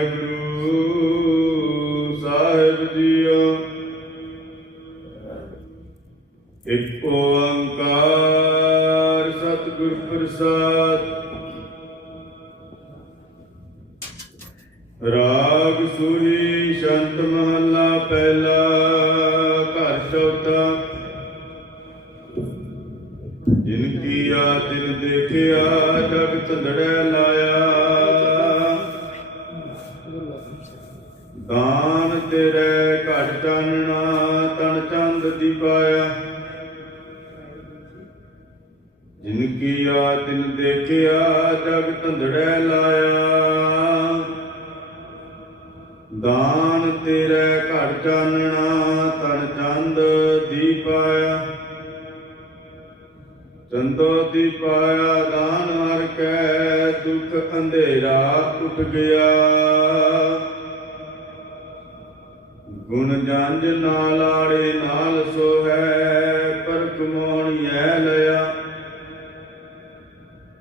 Guru Sahib JIO. ਇੱਕ ਓੰਕਾਰ ਸਤਿਗੁਰ ਪ੍ਰਸਾਦ। ਰਾਗ ਸੂਹੀ ਸ਼ੰਤ ਮਹੱਲਾ ਪਹਿਲਾ ਘਰ ਚੌਥਾ। ਜਿਨ ਕੀਆ ਤਿਨ ਦੇਖਿਆ, ਜਗਤ ਤੰਦੜੈ ਦਾਨ ਤੇਰੇ ਘਟ ਚਾਨਣਾ, ਤਨ ਚੰਦ ਦੀ ਪਾਇਆ। ਜਿਨ ਆ ਤਿਨ ਦੇਖਿਆ, ਜਗ ਤੰਦੜੈ ਲਾਇਆ। ਦਾਨ ਤੇਰੇ ਘਟ ਚਾਨਣਾ, ਤਨ ਚੰਦ ਦੀਪਾਇਆ ਚੰਦੋ ਦੀਪਾਇਆ ਦਾਨ ਹਰ ਕੈ, ਦੁਖ ਅੰਧੇਰਾ ਟੁੱਟ ਗਿਆ। ਗੁਣ ਜੰਜ ਨਾਲ ਆੜੇ ਨਾਲ ਸੋਹੈ ਪਰ ਕਮੋਣੀਐ ਲਿਆ।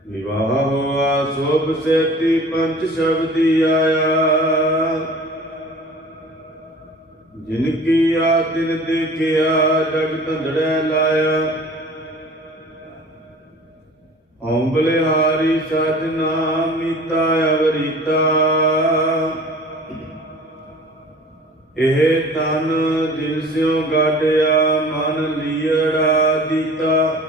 ਵਿਵਾਹ ਹੋਆ ਸੋਭ ਸੇਤੀ ਪੰਜ ਸ਼ਬਦੀ ਆਇਆ। ਜਿਨ ਕੀਆ ਤਿਨ ਦੇਖਿਆ, ਜਗ ਧੰਦੜੈ ਲਾਇਆ। ਹਉ ਹਾਰੀ ਸਜਨਾ ਮੀਤਾ ਅਵਰੀਤਾ। ਇਹ ਤਨ ਜਿਨ ਸਿਓ ਗਾਡਿਆ, ਮਨ ਲੀੜਾ ਦੀਤਾ।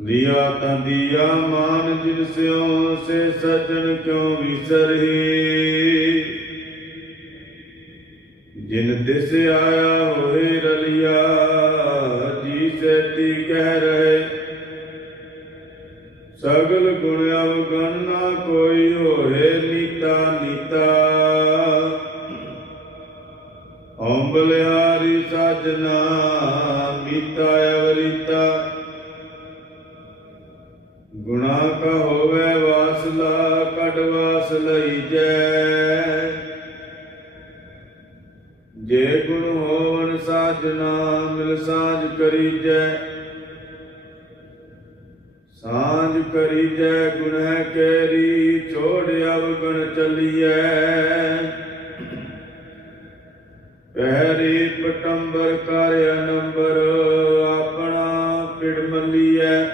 ਲਿਆ ਤਾਂ ਦੀਆ, ਮਾਨ ਜਿਨ ਸਿਉ, ਸੇ ਸਜਣ ਕਿਉ ਵਿਸਰਹੀ। ਜਿਨ ਦਿਸ ਆਇਆ ਹੋਏ ਰਲਿਆ, ਜੀ ਸੇਤੀ ਕਹਿ ਰਹੇ। ਸਗਲ ਗੁਣ ਅਵਗਣ ਨਾ ਕੋਈ ਹੋਏ, ਨੀਤਾ ਨੀਤਾ। ਅੰਬਲਿਆਰੀ ਸਾਜਨਾ ਮੀਤਾ ਅਵਰੀਤਾ। ਗੁਨਾ ਕਾ ਹੋਵੇ ਵਾਸਲਾ, ਕਟ ਵਾਸ ਲਈ ਜੈ। ਜੇ ਗੁਣ ਹੋਵਨ ਸਾਜਨਾ ਮਿਲ ਸਾਜ ਕਰੀ ਜੈ। ਸਾਂਝ ਕਰੀ ਜੈ ਗੁਣਹਿ ਕੇਰੀ। ਨੰਬਰ ਆਪਣਾ ਪਿੜ ਮੱਲੀਐ।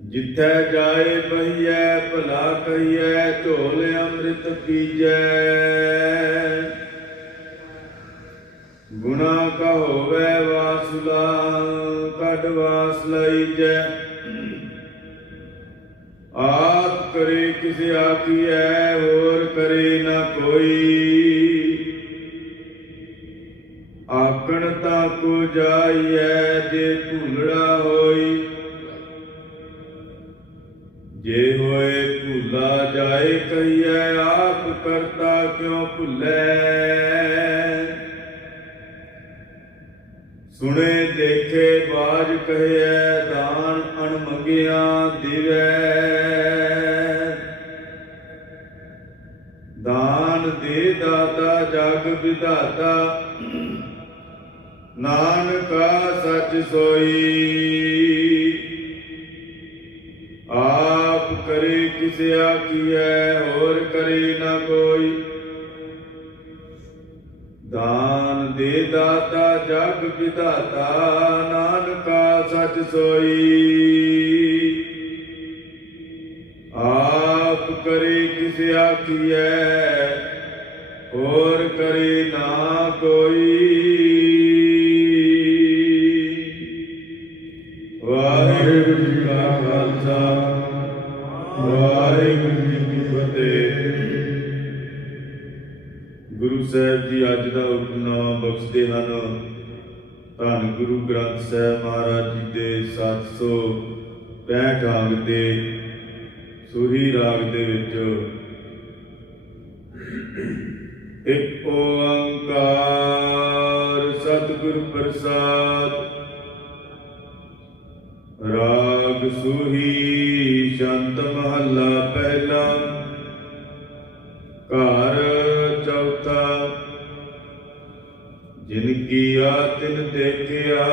ਜਿੱਥੈ ਜਾਏ ਬਹੀਐ, ਭਲਾ ਕਹੀਐ, ਝੋਲ ਅੰਮ੍ਰਿਤ ਪੀਜੈ। ਗੁਨਾ ਕਾ ਹੋਵੇ ਵਾਸੁਲਾ, ਕੱਢ ਵਾਸ ਲਈ ਆਪ ਕਰੇ ਕਿਸੇ ਆਖੀਐ, ਹੋਰ ਕਰੇ ਨਾ ਕੋਈ। ਆਕਣ ਤਾ ਕੋ ਜਾਈਐ ਜੇ ਭੂਲੜਾ ਹੋਈ। ਜੇ ਹੋਏ ਭੁੱਲਾ ਜਾਏ ਕਹੀਐ, ਆਪ ਕਰਤਾ ਕਿਉ ਭੁੱਲੈ? ਸੁਣੇ ਦੇਖੇ ਬਾਜ ਕਹਿਐ, ਦਾਨ ਅਣ ਮੰਗਿਆ ਦਿਵੈ। ਦਾਨ ਦੇ ਦਾਤਾ, ਜਗ ਵਿਧਾਤਾ। ਨਾਨਕਾ ਸੱਚ ਸੋਈ। ਆਪ ਕਰੇ ਕਿਸੇ ਆਖੀਐ ਹੋਰ ਕਰੇ ਨਾ ਕੋਈ। ਦਾਨ ਦੇ ਦਾਤਾ, ਜਗ ਵਿਧਾਤਾ, ਨਾਨਕਾ ਸੱਚ ਸੋਈ। ਆਪ ਕਰੇ ਕਿਸੇ ਆਖੀਐ ਹੋਰ ਕਰੇ ਨਾ ਕੋਈ। ਵਾਹਿਗੁਰੂ ਜੀ ਕੀ ਫਤਿਹ। ਗੁਰੂ ਸਾਹਿਬ ਜੀ ਅੱਜ ਦਾ ਹੁਕਮਨਾਮਾ ਬਖਸ਼ਦੇ ਹਨ। ਧੰਨ ਗੁਰੂ ਗ੍ਰੰਥ ਸਾਹਿਬ ਮਹਾਰਾਜ ਜੀ ਦੇ 765 ਅੰਗ ਦੇ ਸੂਹੀ ਰਾਗ ਦੇ ਵਿੱਚ। ਇੱਕ ਓੰਕਾਰ ਸਤਿਗੁਰ ਪ੍ਰਸਾਦ, ਰਾਗ ਸੂਹੀ ਸ਼ੰਤ ਮਹੱਲਾ ਪਹਿਲਾ, ਘਰ ਚੌਥਾ। ਜਿਨ ਕੀਆ, ਤਿਨ ਦੇਖਿਆ,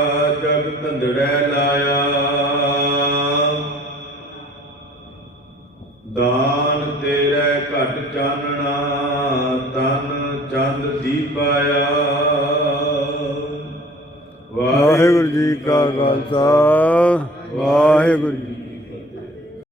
ਜਗ ਧੰਦੜੈ ਲਾਇਆ। ਦਾਨ ਤੇਰੇ ਘਟ ਚਾਨਣਾ ਤਨ ਚੰਦ ਦੀਪਾਇਆ ਵਾਹਿਗੁਰੂ ਜੀ ਕਾ ਖਾਲਸਾ, ਵਾਹਿਗੁਰੂ ਜੀ